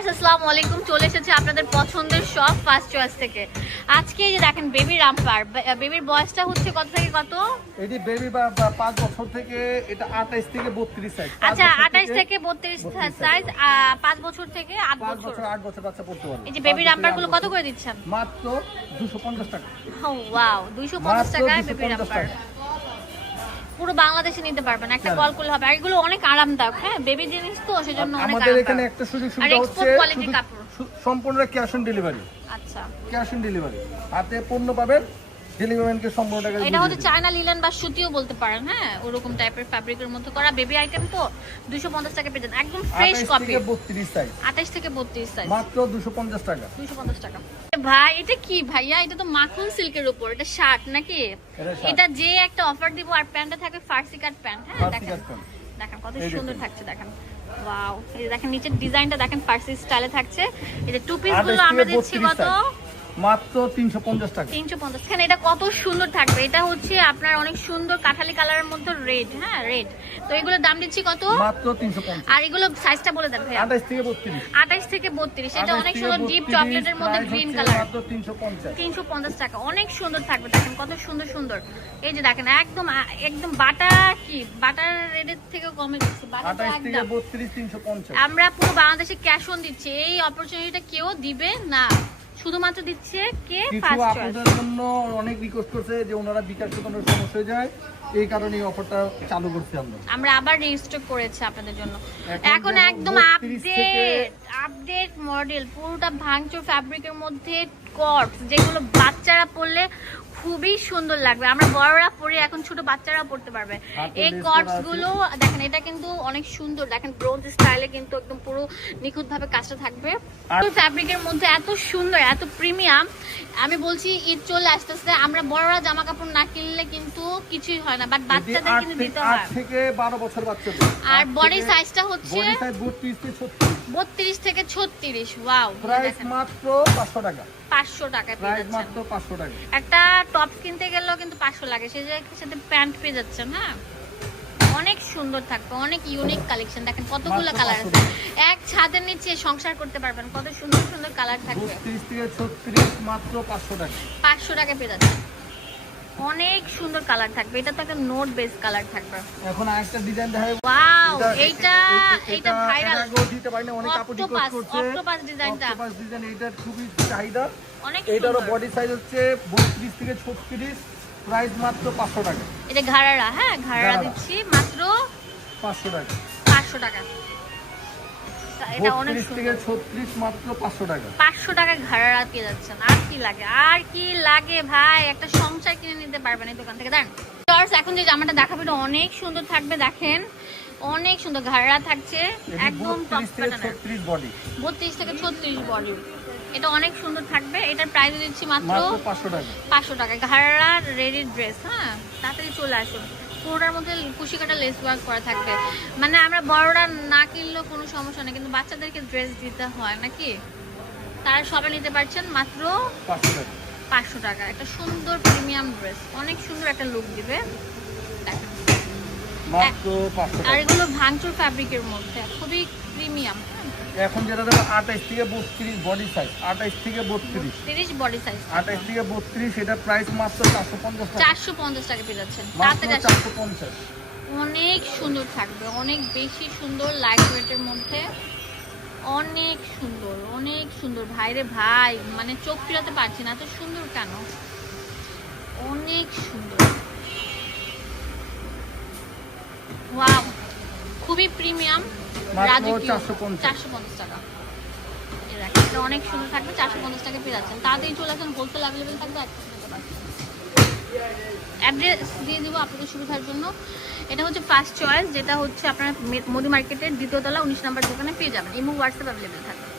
আসসালামু আলাইকুম চলে এসেছে আপনাদের পছন্দের সব ফার্স্ট চয়েস থেকে। আজকে এই যে দেখেন বেবি রামপার বেবির বয়সটা হচ্ছে কত থেকে কত? এটি বেবি বা বছর থেকে এটা আঠাইশ থেকে বত্রিশ সাইজ আচ্ছা আঠাইশ থেকে বত্রিশ 32 সাইজ পাঁচ বছর থেকে আট বছর। বছর আট বছর বাচ্চা পড়তে পারবে। এই যে বেবি রামপারগুলো কত করে দিচ্ছেন? মাত্র দুশো পঞ্চাশ টাকা। ওয়াও দুইশো পঞ্চাশ মাত্র টাকায় বেবি রামপার পুরো বাংলাদেশে নিতে পারবেন একটা হ্যাঁ। কল করলে হবে। আর এগুলো অনেক আরামদায়ক হ্যাঁ? বেবি জিনিস তো সেজন্য অনেক আমাদের এখানে একটা সুযোগ সুবিধা হচ্ছে সম্পূর্ণ ক্যাশ অন ডেলিভারি আচ্ছা। ক্যাশ অন ডেলিভারি হাতে পণ্য পাবেন ডেলিভারি সম্পূর্ণ টাকা এটা হচ্ছে চায়না লিলেন বা সুতিও বলতে পারেন হ্যাঁ? ওরকম টাইপের ফ্যাব্রিকের মধ্যে করা। বেবি আইটেম তো দুশো পঞ্চাশ টাকা পেয়ে যান। একদম ফ্রেশ কপি থেকে বত্রিশ সাইজ আঠাশ থেকে বত্রিশ সাইজ মাত্র দুশো পঞ্চাশ টাকা। দুশো পঞ্চাশ টাকা। ভাই এটা কি ভাইয়া? এটা তো মাখন সিল্কের উপর। এটা শার্ট নাকি? এটা যে একটা অফার দিব আর প্যান্টটা থাকবে ফার্সি কাট প্যান্ট হ্যাঁ? দেখেন। দেখেন কত সুন্দর থাকছে দেখেন। ওয়াও এই দেখেন নিচের ডিজাইনটা দেখেন ফার্সি স্টাইলে থাকছে। যে টু পিসগুলো আমরা দিচ্ছি 32 কত। মাত্র টাকা। এখানে এটা কত সুন্দর থাকবে? এটা হচ্ছে আপনার অনেক সুন্দর কাঠালি কালারের মধ্যে রেড হ্যাঁ রেড তো এগুলোর দাম দিচ্ছি কত? মাত্র তিনশো পঞ্চাশ। আর এগুলো সাইজটা বলে দেন ভাইয়া। আঠাইশ থেকে বত্রিশ। আঠাইশ থেকে বত্রিশ। এটা অনেক সুন্দর ডিপ চকলেটের মধ্যে গ্রিন কালার মাত্র তিনশো পঞ্চাশ। তিনশো পঞ্চাশ টাকা। অনেক সুন্দর থাকবে দেখেন কত সুন্দর সুন্দর। এই যে দেখেন একদম একদম বাটা কি? বাটার রেটের থেকে কমে গেছে একদম। আমরা পুরো বাংলাদেশে ক্যাশ অন দিচ্ছি। এই অপরচুনিটিটা কেউ দিবে না। শুধুমাত্র দিচ্ছে কে ফার্স্ট আপনাদের জন্য অনেক রিকোয়েস্ট করছে যে ওনারা বিকাশ সমস্যা হয়ে যায় এই কারণে অফারটা চালু করছি আমরা। আমরা আবার রেজিস্টার করেছি আপনাদের জন্য। এখন এখন একদম আপডেট আপডেট মডেল পুরোটা ভাঙচুর ফ্যাব্রিকের মধ্যে কর্পস যেগুলো বাচ্চারা পরলে খুবই সুন্দর লাগবে। আমরা বড়রা পরে এখন ছোট বাচ্চারা পড়তে পারবে। এই কটসগুলো দেখেন এটা কিন্তু অনেক সুন্দর। দেখেন ব্রোঞ্জ স্টাইলে কিন্তু একদম পুরো নিখুঁত ভাবে কাজটা থাকবে। ফ্যাব্রিকের মধ্যে এত সুন্দর এত প্রিমিয়াম আমি বলছি ঈদ চলে আসতেছে। আমরা বড়রা জামা কাপড় না কিনলে কিন্তু কিছুই হয় না। বাট বাচ্চাদের কিন্তু দিতে হয়। থেকে বারো বছর বাচ্চাদের। আর বডি সাইজটা হচ্ছে বডি সাইজ বত্রিশ থেকে ছত্রিশ। থেকে ওয়াও প্রাইস মাত্র পাঁচশো টাকা। পাঁচশো টাকা পেয়ে প্রাইস মাত্র পাঁচশো টাকা। একটা টপ কিনতে গেলেও কিন্তু পাঁচশো লাগে সেই জায়গায় সাথে প্যান্ট পেয়ে যাচ্ছেন হ্যাঁ? অনেক সুন্দর থাকবে অনেক ইউনিক কালেকশন দেখেন কতগুলো কালার আছে। এক ছাদের নিচে সংসার করতে পারবেন কত সুন্দর সুন্দর কালার থাকবে। বত্রিশ থেকে মাত্র টাকা। টাকা পেয়ে যাচ্ছেন। অনেক সুন্দর কালার থাকবে। এটা তো একটা নোট বেস কালার থাকবে। এখন আরেকটা ডিজাইন দেখা যাবে। ওয়াও এইটা এটা- এইটা ভাইরাল দিতে পারিনি, অনেক request অক্টোপাস করছে। অক্টোপাস ডিজাইনটা অক্টোপাস ডিজাইন, এটার খুবই চাহিদা। অনেক এটারও সুন্দর। বডি সাইজ হচ্ছে বত্রিশ থেকে ছত্রিশ প্রাইস মাত্র পাঁচশো টাকা। এটা ঘাড়ারা হ্যাঁ ঘাড়ারা। দিচ্ছি মাত্র পাঁচশো টাকা। পাঁচশো টাকা। এটা অনেক থেকে সুন্দর। ছত্রিশ মাত্র পাঁচশো টাকা। পাঁচশো টাকার ঘাড়ারা পেয়ে যাচ্ছেন। আর কি লাগে আর কি লাগে ভাই? একটা সংসার পারবেন এই দোকান থেকে। দাঁড়ান। Viewers, এখন যে জামাটা দেখাবো এটা অনেক সুন্দর থাকবে দেখেন। অনেক সুন্দর ঘাড়া থাকছে একদম বত্রিশ থেকে ছত্রিশ বডি এটা অনেক সুন্দর থাকবে এটার প্রাইস দিচ্ছি মাত্র মাত্র পাঁচশো টাকা। পাঁচশো টাকা। ঘাড়া রেডি ড্রেস হ্যাঁ? তাড়াতাড়ি চলে আসুন। পুরোটার মধ্যে কুশি কাটা লেস ওয়ার্ক করা থাকবে। মানে আমরা বড়রা না কিনলেও কোনো সমস্যা নেই কিন্তু বাচ্চাদেরকে ড্রেস দিতে হয় নাকি? তারা সবাই নিতে পারছেন মাত্র পাঁচশো টাকা। পাঁচশো টাকা। একটা সুন্দর প্রিমিয়াম ড্রেস অনেক সুন্দর একটা লুক দিবে। আর এগুলো ভাঙচুর ফ্যাব্রিকের মধ্যে। খুবই প্রিমিয়াম এখন যেটা দেবো আঠাইশ থেকে বত্রিশ বডি সাইজ আঠাইশ থেকে বত্রিশ। তিরিশ বডি সাইজ আঠাইশ থেকে বত্রিশ এটা প্রাইস মাত্র চারশো পঞ্চাশ টাকা। চারশো পঞ্চাশ টাকা পেয়ে যাচ্ছেন। চারশো পঞ্চাশ। অনেক সুন্দর থাকবে। অনেক বেশি সুন্দর লাইট ওয়েটের মধ্যে। অনেক সুন্দর অনেক সুন্দর। ভাইরে ভাই মানে চোখ ফিরাতে পারছি না এত সুন্দর কেন? অনেক সুন্দর। ওয়াও খুবই প্রিমিয়াম। মাত্র 450 চারশো পঞ্চাশ। টাকা। অনেক সুন্দর থাকবে চারশো পঞ্চাশ টাকা পেয়ে যাচ্ছেন। তাড়াতাড়ি চলে আসেন হোলসেল অ্যাভেলেবেল থাকবে অ্যাড্রেস দিয়ে দিব আপনাদের সুবিধার জন্য। এটা হচ্ছে ফার্স্ট চয়েস যেটা হচ্ছে আপনার মোদি মার্কেটের দ্বিতীয়তলা উনিশ নাম্বার দোকানে পেয়ে যাবেন। ইমো হোয়াটসঅ্যাপ অ্যাভেলেবেল থাকবে।